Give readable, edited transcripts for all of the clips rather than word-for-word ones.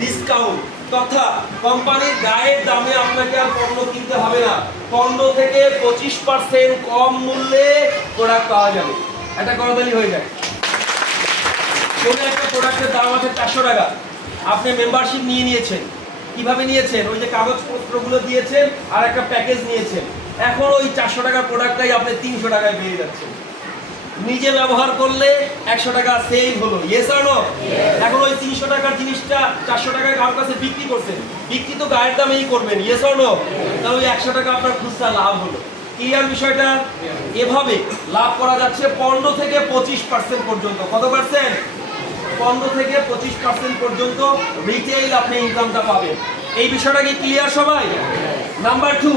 Discount তথা কোম্পানির গায়ের দামে আপনাকে আর পণ্য কিনতে হবে না। পণ্য থেকে 25% কম মূল্যে প্রোডাক্ট পাওয়া যাবে। এটা করদালি হয়ে যায়। কোনো একটা প্রোডাক্টের দাম আছে 400 টাকা, আপনি মেম্বারশিপ নিয়ে নিয়েছেন। কিভাবে নিয়েছেন? ওই যে কাগজপত্রগুলো দিয়েছেন আর একটা প্যাকেজ নিয়েছেন। এখন ওই 400 টাকার প্রোডাক্টটাই আপনি 300 টাকায় পেয়ে যাচ্ছেন। নিজে ব্যবহার করলে 100 টাকা সেভ হলো। Yes or no? এখন ওই 300 টাকার জিনিসটা 400 টাকায় কারোর কাছে বিক্রি করছেন, বিক্রি তো গায়ের দামেই করবেন। Yes or no? তাহলে ওই 100 টাকা আপনার খুচরা লাভ হলো। ক্লিয়ার বিষয়টা? এভাবে লাভ করা যাচ্ছে 15 থেকে 25% পর্যন্ত। কত পার্সেন্ট? 15 থেকে 25% পর্যন্ত রিটেইল আপনি ইনকামটা পাবেন। এই বিষয়টা কি ক্লিয়ার সবাই? নাম্বার 2,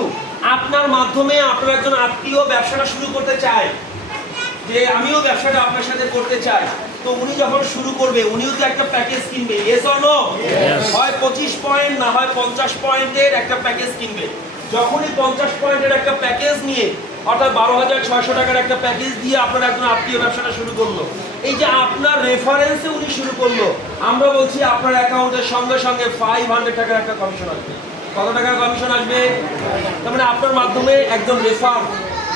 আপনার মাধ্যমে আপনার একজন আত্মীয় ব্যবসাটা শুরু করতে চায়, যে আমিও ব্যবসাটা আপনার সাথে করতে চাই। তো উনি যখন শুরু করবে উনিও তো একটা প্যাকেজ কিনবে। Yes or no? হয় 25 পয়েন্ট না হয় 50 পয়েন্টের একটা প্যাকেজ কিনবে। যখনই 50 পয়েন্টের একটা প্যাকেজ নিয়ে অর্থাৎ 12,600 টাকার একটা প্যাকেজ দিয়ে আপনার একজন আত্মীয় ব্যবসাটা শুরু করলো, এই যে আপনার রেফারেন্সে উনি শুরু করলো, আমরা বলছি আপনার অ্যাকাউন্টের সঙ্গে সঙ্গে 500 টাকার একটা কমিশন আসবে। কত টাকার কমিশন আসবে? তার মানে আপনার মাধ্যমে একজন রেফার,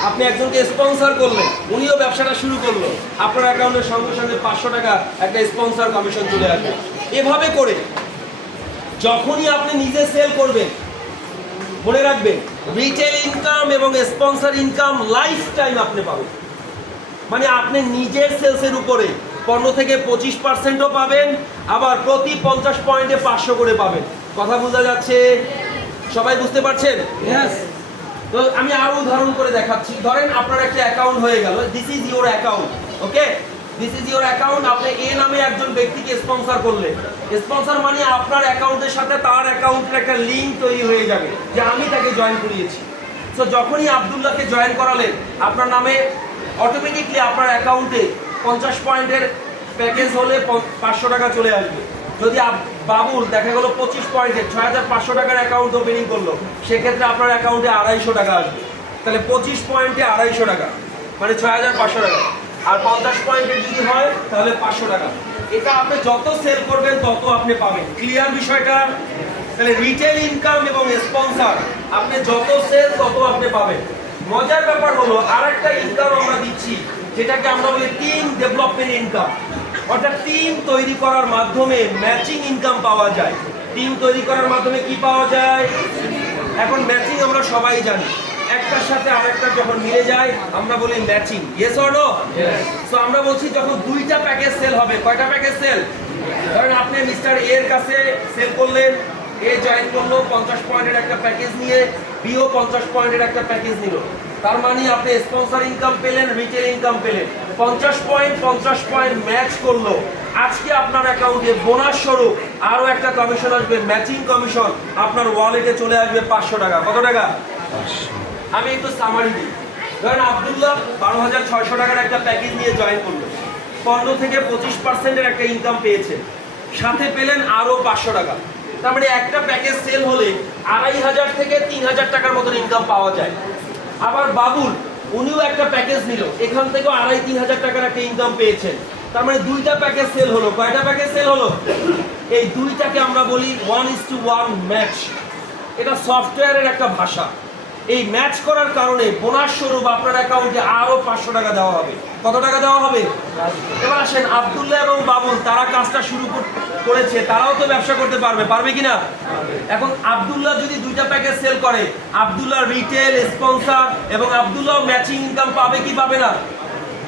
আপনি একজনকে স্পন্সর করলেন, উনিও ব্যবসাটা শুরু করলো, আপনার অ্যাকাউন্টের সঙ্গে সঙ্গে 500 টাকা একটা স্পন্সর কমিশন চলে আসবে। এভাবে করে যখনই আপনি নিজে সেল করবেন, মনে রাখবেন রিটেল ইনকাম এবং স্পন্সর ইনকাম লাইফ টাইম আপনি পাবেন। মানে আপনি নিজের সেলসের উপরে 15 থেকে 25%ও পাবেন, আবার প্রতি 50 পয়েন্টে 500 করে পাবেন। কথা বোঝা যাচ্ছে? সবাই বুঝতে পারছেন? তো আমি আরো উদাহরণ করে দেখাচ্ছি। ধরেন আপনার একটা অ্যাকাউন্ট হয়ে গেল, this is your account. Okay, this is your account. আপনি এ নামে একজন ব্যক্তিকে স্পন্সর করলেন। স্পন্সর মানে আপনার অ্যাকাউন্টের সাথে তার অ্যাকাউন্টের একটা লিঙ্ক তৈরি হয়ে যাবে যে আমি তাকে জয়েন করিয়েছি। তো যখনই আব্দুল্লাহকে জয়েন করালেন, আপনার নামে অটোমেটিকলি আপনার অ্যাকাউন্টে 50 পয়েন্টের প্যাকেজ হলে 500 টাকা চলে আসবে। যদি বাবুল দেখা গেল 25 পয়েন্টে 6,500 টাকার অ্যাকাউন্ট ওপেনিং করলো, সেক্ষেত্রে আপনার অ্যাকাউন্টে 250 টাকা আসবে। তাহলে 25 পয়েন্টে 250 টাকা মানে 6,500 টাকা। আর 50 পয়েন্টের যদি হয় তাহলে 500 টাকা। এটা আপনি যত সেল করবেন তত আপনি পাবেন। ক্লিয়ার বিষয়টা? তাহলে রিটেল ইনকাম এবং স্পন্সর আপনি যত সেল তত আপনি পাবেন। মজার ব্যাপার হলো আরেকটা ইনকাম আমরা দিচ্ছি, যেটাকে আমরা বলি টিম ডেভেলপমেন্ট ইনকাম। অর্থাৎ টিম তৈরি করার মাধ্যমে ম্যাচিং ইনকাম পাওয়া যায়। টিম তৈরি করার মাধ্যমে কি পাওয়া যায়? এখন ম্যাচিং আমরা সবাই জানি, একটার সাথে আরেকটা যখন মিলে যায় আমরা বলি matching. Yes or no? So আমরা বলছি যখন 2টা প্যাকেজ সেল হবে, কয়টা প্যাকেজ সেল? ধরেন আপনি মিস্টার এ এর কাছে সেল করলেন, এ জয়েন করলো 50 পয়েন্টের একটা প্যাকেজ নিয়ে, বিও 50 পয়েন্টের একটা প্যাকেজ নিল। তার মানে আপনি স্পন্সর ইনকাম পেলেন, রিটেল ইনকাম পেলেন। 50 পয়েন্ট ম্যাচ করলো। আজকে আপনার অ্যাকাউন্টে বোনাস স্বরূপ আরো একটা কমিশন আসবে, ম্যাচিং কমিশন। আপনার ওয়ালেটে চলে আসবে 500 টাকা। কত টাকা? আমি একটু সামারি দিই। ধরেন আব্দুল্লাহ 12,600 টাকার একটা প্যাকেজ নিয়ে জয়েন করলো, 15 থেকে 25%-এর একটা ইনকাম পেয়েছে, সাথে পেলেন আরো 500 টাকা। তার মানে একটা প্যাকেজ সেল হলে 2,500 থেকে 3,000 টাকার মতো ইনকাম পাওয়া যায়। আবার বাবুল উনিও একটা প্যাকেজ নিল, এখান থেকেও 2,500-3,000 টাকার একটা ইনকাম পেয়েছেন। তার মানে 2টা প্যাকেজ সেল হলো। কয়টা প্যাকেজ সেল হলো? এই 2টাকে আমরা বলি 1:1 ম্যাচ। এটা সফটওয়্যারের একটা ভাষা। এই ম্যাচ করার কারণে বোনাস স্বরূপ আপনার অ্যাকাউন্টে আরো 500 টাকা দেওয়া হবে। কত টাকা দেওয়া হবে? এবার আসেন আব্দুল্লাহ এবং বাবুল, তারা কাজটা শুরু করেছে, তারাও তো ব্যবসা করতে পারবে, পারবে কিনা? এখন আব্দুল্লাহ যদি 2টা প্যাকেজ সেল করে, আব্দুল্লাহ রিটেল, স্পন্সর এবং আব্দুল্লাহ ম্যাচিং ইনকাম পাবে কি পাবে না?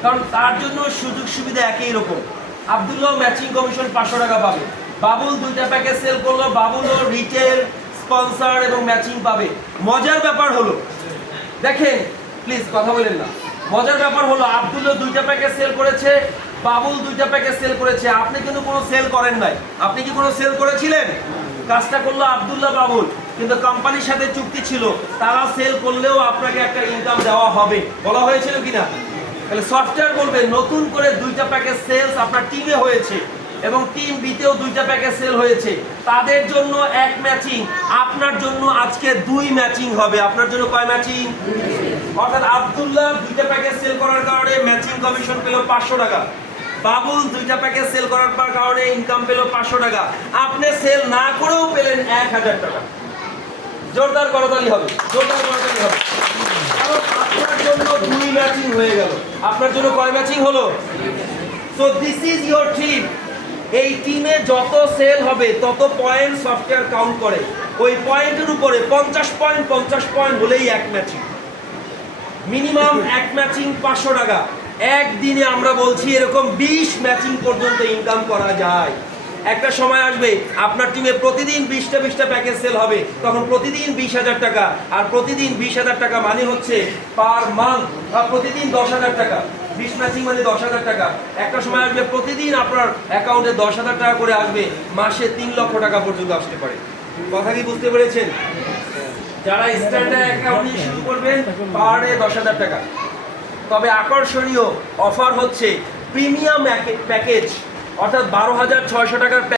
কারণ তার জন্য সুযোগ সুবিধা একই রকম। আব্দুল্লাহ ম্যাচিং কমিশন 500 টাকা পাবে। বাবুল 2টা প্যাকেজ সেল করলো, বাবুলও রিটেল, স্পন্সর এবং ম্যাচিং পাবে। মজার ব্যাপার হলো, দেখেন প্লিজ কথা বলেন না, মজার ব্যাপার হলো আব্দুল্লাহ 2টা প্যাকেজ সেল করেছে, বাবুল 2টা প্যাকেজ সেল করেছে। আপনি কিন্তু কোনো সেল করেন নাই। আপনি কি কোনো সেল করেছিলেন? কাজটা করলো আব্দুল্লাহ, বাবুল, কিন্তু কোম্পানির সাথে চুক্তি ছিল তারা সেল করলেও আপনাকে একটা ইনকাম দেওয়া হবে। বলা হয়েছিল কিনা? তাহলে সফটওয়্যার বলবে নতুন করে 2টা প্যাকেজ সেলস আপনার টিমে হয়েছে এবং টিম বিতেও 2টা প্যাকেজ সেল হয়েছে, তাদের জন্য 1 ম্যাচিং, আপনার জন্য আজকে 2 ম্যাচিং হবে। আপনার জন্য কয় ম্যাচিং? অর্থাৎ আব্দুল্লাহ 2টা প্যাকেজ সেল করার কারণে ম্যাচিং কমিশন পেল 500 টাকা। বাবুল 2টা প্যাকেজ সেল করার পর কারণে ইনকাম পেল 500 টাকা, আপনি সেল না করেও পেলেন 1000 টাকা। জোরদার করতালি হবে, জোরদার করতালি হবে। কারণ আপনার জন্য 2 ম্যাচিং হয়ে গেল। আপনার জন্য কয় ম্যাচিং হলো? So this is your team. এই টিমে যত সেল হবে তত পয়েন্ট সফটওয়্যার কাউন্ট করে। ওই পয়েন্টের উপরে 50 পয়েন্ট হলেই এক ম্যাচিং। মিনিমাম এক ম্যাচিং 500 টাকা। একদিনে আমরা বলছি এরকম 20 ম্যাচিং পর্যন্ত ইনকাম করা যায়। একটা সময় আসবে আপনার টিমে প্রতিদিন 20টা প্যাকেজ সেল হবে, তখন প্রতিদিন 20,000 টাকা। আর প্রতিদিন 20,000 টাকা মানে হচ্ছে পার মান্থ প্রতিদিন 10,000 টাকা। 20 ম্যাচিং মানে 10,000 টাকা। একটা সময় আসবে প্রতিদিন আপনার অ্যাকাউন্টে 10,000 টাকা করে আসবে, মাসে 3 লক্ষ টাকা পর্যন্ত আসতে পারে। কথা কি বুঝতে পেরেছেন? যারা স্ট্যান্ডার্ড অ্যাকাউন্ট নিয়ে শুরু করবেন পার ডে 10,000 টাকা। তবে আকর্ষণীয় অফার হচ্ছে প্রিমিয়াম প্যাকেজ, অর্থাৎ 12,600 টাকার